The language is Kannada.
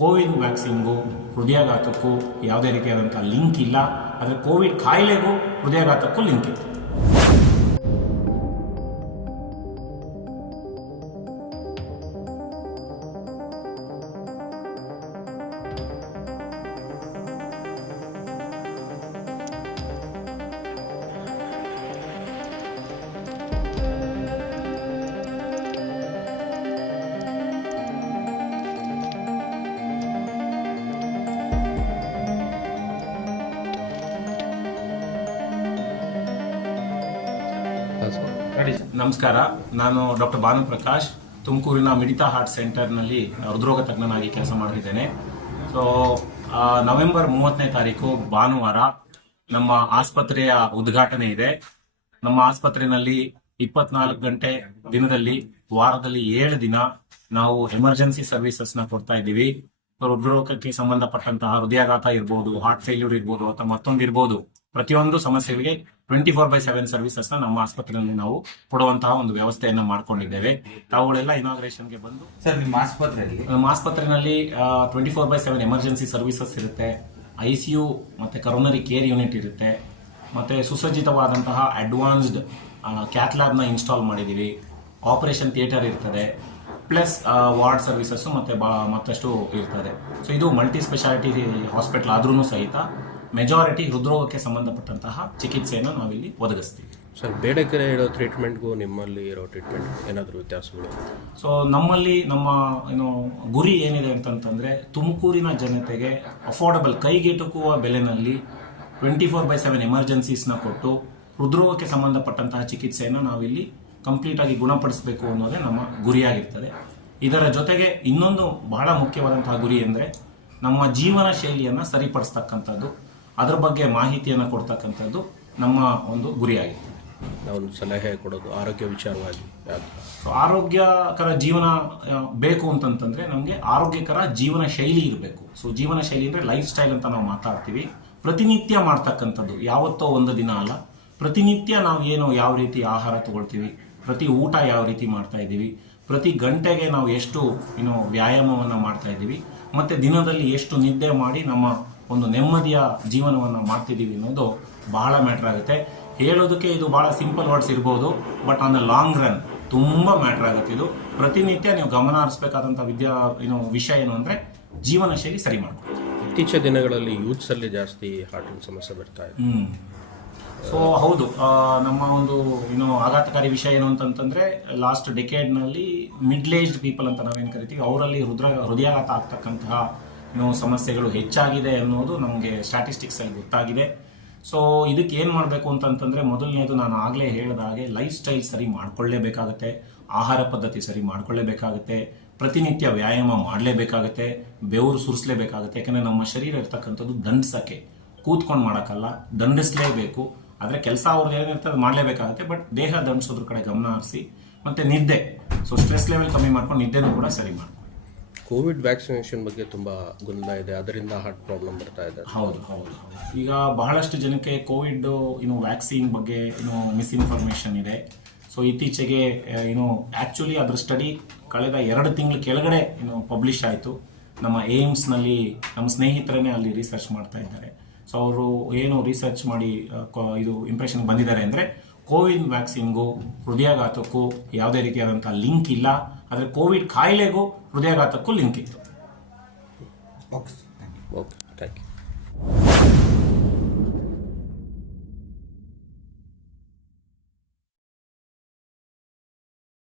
ಕೋವಿಡ್ ವ್ಯಾಕ್ಸಿನ್ಗೂ ಹೃದಯಾಘಾತಕ್ಕೂ ಯಾವುದೇ ರೀತಿಯಾದಂಥ ಲಿಂಕ್ ಇಲ್ಲ. ಆದರೆ ಕೋವಿಡ್ ಕಾಯಿಲೆಗೂ ಹೃದಯಾಘಾತಕ್ಕೂ ಲಿಂಕ್ ಇದೆ. ನಮಸ್ಕಾರ, ನಾನು ಡಾಕ್ಟರ್ ಭಾನುಪ್ರಕಾಶ್, ತುಮಕೂರಿನ ಮಿಡಿತಾ ಹಾರ್ಟ್ ಸೆಂಟರ್ನಲ್ಲಿ ಹೃದ್ರೋಗ ತಜ್ಞನಾಗಿ ಕೆಲಸ ಮಾಡ್ತಿದ್ದೇನೆ. ಸೊ ನವೆಂಬರ್ 30ನೇ ತಾರೀಕು ಭಾನುವಾರ ನಮ್ಮ ಆಸ್ಪತ್ರೆಯ ಉದ್ಘಾಟನೆ ಇದೆ. ನಮ್ಮ ಆಸ್ಪತ್ರೆಯಲ್ಲಿ 24 ಗಂಟೆ ದಿನದಲ್ಲಿ ವಾರದಲ್ಲಿ 7 ದಿನ ನಾವು ಎಮರ್ಜೆನ್ಸಿ ಸರ್ವಿಸಸ್ನ ಕೊಡ್ತಾ ಇದ್ದೀವಿ. ಹೃದ್ರೋಗಕ್ಕೆ ಸಂಬಂಧಪಟ್ಟಂತಹ ಹೃದಯಾಘಾತ ಇರ್ಬೋದು, ಹಾರ್ಟ್ ಫೇಲ್ಯೂರ್ ಇರ್ಬೋದು ಅಥವಾ ಮತ್ತೊಂದಿರ್ಬೋದು, ಪ್ರತಿಯೊಂದು ಸಮಸ್ಯೆಗಳಿಗೆ 24/7 ಸರ್ವಿಸಸ್ ನಮ್ಮ ಆಸ್ಪತ್ರೆಯಲ್ಲಿ ನಾವು ಕೊಡುವಂತಹ ಒಂದು ವ್ಯವಸ್ಥೆಯನ್ನ ಮಾಡ್ಕೊಂಡಿದ್ದೇವೆ. ತಾವುಗಳೆಲ್ಲ ಇನಾಗ್ರೇಷನ್ಗೆ ಬಂದು ನಮ್ಮ ಆಸ್ಪತ್ರೆಯಲ್ಲಿ 24/7 ಎಮರ್ಜೆನ್ಸಿ ಸರ್ವಿಸಸ್ ಇರುತ್ತೆ. ICU ಮತ್ತೆ ಕರೋನರಿ ಕೇರ್ ಯೂನಿಟ್ ಇರುತ್ತೆ. ಮತ್ತೆ ಸುಸಜ್ಜಿತವಾದಂತಹ ಅಡ್ವಾನ್ಸ್ಡ್ ಕ್ಯಾಥ್ಲ್ಯಾಬ್ನ ಇನ್ಸ್ಟಾಲ್ ಮಾಡಿದ್ದೀವಿ. ಆಪರೇಷನ್ ಥಿಯೇಟರ್ ಇರ್ತದೆ, ಪ್ಲಸ್ ವಾರ್ಡ್ ಸರ್ವಿಸಸ್ ಮತ್ತಷ್ಟು ಇರ್ತದೆ. ಸೊ ಇದು ಮಲ್ಟಿ ಸ್ಪೆಷಾಲಿಟಿ ಹಾಸ್ಪಿಟಲ್ ಆದ್ರೂ ಸಹಿತ ಮೆಜಾರಿಟಿ ಹೃದ್ರೋಗಕ್ಕೆ ಸಂಬಂಧಪಟ್ಟಂತಹ ಚಿಕಿತ್ಸೆಯನ್ನು ನಾವಿಲ್ಲಿ ಒದಗಿಸ್ತೀವಿ. ಸರ್, ಬೇರೆ ಕಡೆ ಇರೋ ಟ್ರೀಟ್ಮೆಂಟ್ಗೂ ನಿಮ್ಮಲ್ಲಿ ಇರೋ ಟ್ರೀಟ್ಮೆಂಟ್ ಏನಾದರೂ ವ್ಯತ್ಯಾಸಗಳು? ಸೊ ನಮ್ಮಲ್ಲಿ ನಮ್ಮ ಗುರಿ ಏನಿದೆ ಅಂತಂತಂದ್ರೆ, ತುಮಕೂರಿನ ಜನತೆಗೆ ಅಫೋರ್ಡಬಲ್, ಕೈಗೆಟುಕುವ ಬೆಲೆನಲ್ಲಿ 24/7 ಎಮರ್ಜೆನ್ಸೀಸ್ನ ಕೊಟ್ಟು ಹೃದ್ರೋಗಕ್ಕೆ ಸಂಬಂಧಪಟ್ಟಂತಹ ಚಿಕಿತ್ಸೆಯನ್ನು ನಾವಿಲ್ಲಿ ಕಂಪ್ಲೀಟ್ ಆಗಿ ಗುಣಪಡಿಸಬೇಕು ಅನ್ನೋದೇ ನಮ್ಮ ಗುರಿಯಾಗಿರ್ತದೆ. ಇದರ ಜೊತೆಗೆ ಇನ್ನೊಂದು ಬಹಳ ಮುಖ್ಯವಾದಂತಹ ಗುರಿ ಅಂದರೆ ನಮ್ಮ ಜೀವನ ಶೈಲಿಯನ್ನು ಸರಿಪಡಿಸ್ತಕ್ಕಂಥದ್ದು, ಅದರ ಬಗ್ಗೆ ಮಾಹಿತಿಯನ್ನು ಕೊಡ್ತಕ್ಕಂಥದ್ದು ನಮ್ಮ ಒಂದು ಗುರಿಯಾಗಿರ್ತದೆ. ಒಂದು ಸಲಹೆ ಕೊಡೋದು ಆರೋಗ್ಯ ವಿಚಾರವಾಗಿ. ಸೊ ಆರೋಗ್ಯಕರ ಜೀವನ ಬೇಕು ಅಂತಂತಂದ್ರೆ ನಮಗೆ ಆರೋಗ್ಯಕರ ಜೀವನ ಶೈಲಿ ಇರಬೇಕು. ಸೊ ಜೀವನ ಶೈಲಿ ಅಂದರೆ ಲೈಫ್ ಸ್ಟೈಲ್ ಅಂತ ನಾವು ಮಾತಾಡ್ತೀವಿ. ಪ್ರತಿನಿತ್ಯ ಮಾಡ್ತಕ್ಕಂಥದ್ದು, ಯಾವತ್ತೋ ಒಂದು ದಿನ ಅಲ್ಲ, ಪ್ರತಿನಿತ್ಯ ನಾವು ಯಾವ ರೀತಿ ಆಹಾರ ತಗೊಳ್ತೀವಿ, ಪ್ರತಿ ಊಟ ಯಾವ ರೀತಿ ಮಾಡ್ತಾ ಇದ್ದೀವಿ, ಪ್ರತಿ ಗಂಟೆಗೆ ನಾವು ಎಷ್ಟು ವ್ಯಾಯಾಮವನ್ನು ಮಾಡ್ತಾ ಇದ್ದೀವಿ, ಮತ್ತೆ ದಿನದಲ್ಲಿ ಎಷ್ಟು ನಿದ್ದೆ ಮಾಡಿ ನಮ್ಮ ಒಂದು ನೆಮ್ಮದಿಯ ಜೀವನವನ್ನು ಮಾಡ್ತಿದ್ದೀವಿ ಅನ್ನೋದು ಬಹಳ ಮ್ಯಾಟ್ರ್ ಆಗುತ್ತೆ. ಹೇಳೋದಕ್ಕೆ ಇದು ಬಹಳ ಸಿಂಪಲ್ ವರ್ಡ್ಸ್ ಇರ್ಬೋದು, but on the long run ತುಂಬ ಮ್ಯಾಟ್ರ್ ಆಗುತ್ತೆ. ಇದು ಪ್ರತಿನಿತ್ಯ ನೀವು ಗಮನ ಹರಿಸಬೇಕಾದಂಥ ವಿಷಯ ಏನು ಅಂದರೆ ಜೀವನ ಶೈಲಿ ಸರಿ ಮಾಡ್ಕೊಳ್ಳಿ. ಇತ್ತೀಚಿನ ದಿನಗಳಲ್ಲಿ ಯೂತ್ಸ್ ಅಲ್ಲಿ ಜಾಸ್ತಿ ಹಾರ್ಟಿನ ಸಮಸ್ಯೆ ಬರ್ತಾ ಇದೆ. ಸೊ ಹೌದು, ನಮ್ಮ ಒಂದು ಆಘಾತಕಾರಿ ವಿಷಯ ಏನು ಅಂತಂತಂದ್ರೆ, ಲಾಸ್ಟ್ ಡೆಕೇಡ್ನಲ್ಲಿ ಮಿಡ್ಲ್ ಏಜ್ಡ್ ಪೀಪಲ್ ಅಂತ ನಾವೇನು ಕರಿತೀವಿ, ಅವರಲ್ಲಿ ಹೃದಯಾಘಾತ ಆಗ್ತಕ್ಕಂತಹ ಸಮಸ್ಯೆಗಳು ಹೆಚ್ಚಾಗಿದೆ ಅನ್ನೋದು ನಮಗೆ ಸ್ಟ್ಯಾಟಿಸ್ಟಿಕ್ಸ್ ಅಲ್ಲಿ ಗೊತ್ತಾಗಿದೆ. ಸೊ ಇದಕ್ಕೆ ಏನು ಮಾಡಬೇಕು ಅಂತಂತಂದ್ರೆ, ಮೊದಲನೇದು ನಾನು ಆಗಲೇ ಹೇಳಿದ ಹಾಗೆ ಲೈಫ್ ಸ್ಟೈಲ್ ಸರಿ ಮಾಡ್ಕೊಳ್ಳೇಬೇಕಾಗತ್ತೆ, ಆಹಾರ ಪದ್ಧತಿ ಸರಿ ಮಾಡ್ಕೊಳ್ಳೇಬೇಕಾಗುತ್ತೆ, ಪ್ರತಿನಿತ್ಯ ವ್ಯಾಯಾಮ ಮಾಡಲೇಬೇಕಾಗುತ್ತೆ, ಬೆವರು ಸುರಿಸಲೇಬೇಕಾಗುತ್ತೆ. ಯಾಕಂದರೆ ನಮ್ಮ ಶರೀರ ಇರ್ತಕ್ಕಂಥದ್ದು ದಂಡಿಸಕ್ಕೆ, ಕೂತ್ಕೊಂಡು ಮಾಡೋಕ್ಕಲ್ಲ, ದಂಡಿಸಲೇಬೇಕು. ಆದರೆ ಕೆಲಸ ಅವ್ರದ್ದು ಏನಿರ್ತದೆ ಅದು ಮಾಡಲೇಬೇಕಾಗುತ್ತೆ. ಬಟ್ ದೇಹ ದಂಡಿಸೋದ್ರ ಕಡೆ ಗಮನ ಹರಿಸಿ, ಮತ್ತು ನಿದ್ದೆ, ಸೊ ಸ್ಟ್ರೆಸ್ ಲೆವೆಲ್ ಕಮ್ಮಿ ಮಾಡ್ಕೊಂಡು ನಿದ್ದೆನೂ ಕೂಡ ಸರಿ ಮಾಡ್ಕೊಂಡು. ಕೋವಿಡ್ ವ್ಯಾಕ್ಸಿನೇಷನ್ ಬಗ್ಗೆ ತುಂಬ ಗೊಂದಲ ಇದೆ, ಅದರಿಂದ ಹಾರ್ಟ್ ಪ್ರಾಬ್ಲಮ್ ಬರ್ತಾ ಇದೆ. ಹೌದು. ಈಗ ಬಹಳಷ್ಟು ಜನಕ್ಕೆ ಕೋವಿಡ್ ವ್ಯಾಕ್ಸಿನ್ ಬಗ್ಗೆ ಮಿಸ್ಇನ್ಫಾರ್ಮೇಷನ್ ಇದೆ. ಸೊ ಇತ್ತೀಚೆಗೆ ಆ್ಯಕ್ಚುಲಿ ಅದ್ರ ಸ್ಟಡಿ ಕಳೆದ 2 ತಿಂಗಳ ಕೆಳಗಡೆ ಪಬ್ಲಿಷ್ ಆಯಿತು. ನಮ್ಮ ಏಮ್ಸ್ನಲ್ಲಿ ನಮ್ಮ ಸ್ನೇಹಿತರನ್ನೇ ಅಲ್ಲಿ ರಿಸರ್ಚ್ ಮಾಡ್ತಾ ಇದ್ದಾರೆ. ಸೊ ಅವರು ರಿಸರ್ಚ್ ಮಾಡಿ ಇದು ಇಂಪ್ರೆಷನ್ ಬಂದಿದ್ದಾರೆ ಅಂದರೆ, ಕೋವಿಡ್ ವ್ಯಾಕ್ಸಿನ್ಗೂ ಹೃದಯಾಘಾತಕ್ಕೂ ಯಾವುದೇ ರೀತಿಯಾದಂಥ ಲಿಂಕ್ ಇಲ್ಲ. ಆದರೆ ಕೋವಿಡ್ ಕಾಯಿಲೆಗೂ ಹೃದಯಾಘಾತಕ್ಕೂ ಲಿಂಕ್ ಇತ್ತು. Okay, thank you.